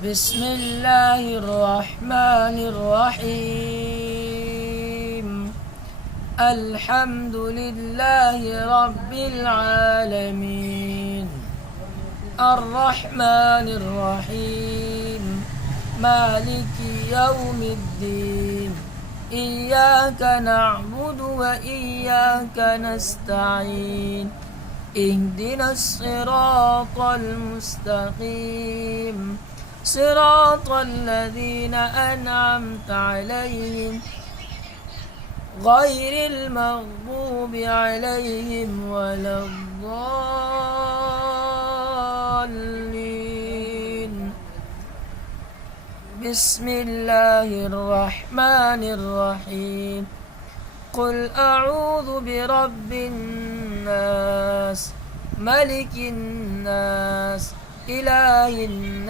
بسم الله الرحمن الرحيم. الحمد لله رب العالمين، الرحمن الرحيم، مالك يوم الدين، إياك نعبد وإياك نستعين، اهدنا الصراط المستقيم، صراط الذين أنعمت عليهم غير المغضوب عليهم ولا الضالين. بسم الله الرحمن الرحيم. قل أعوذ برب الناس، ملك الناس، إله الناس.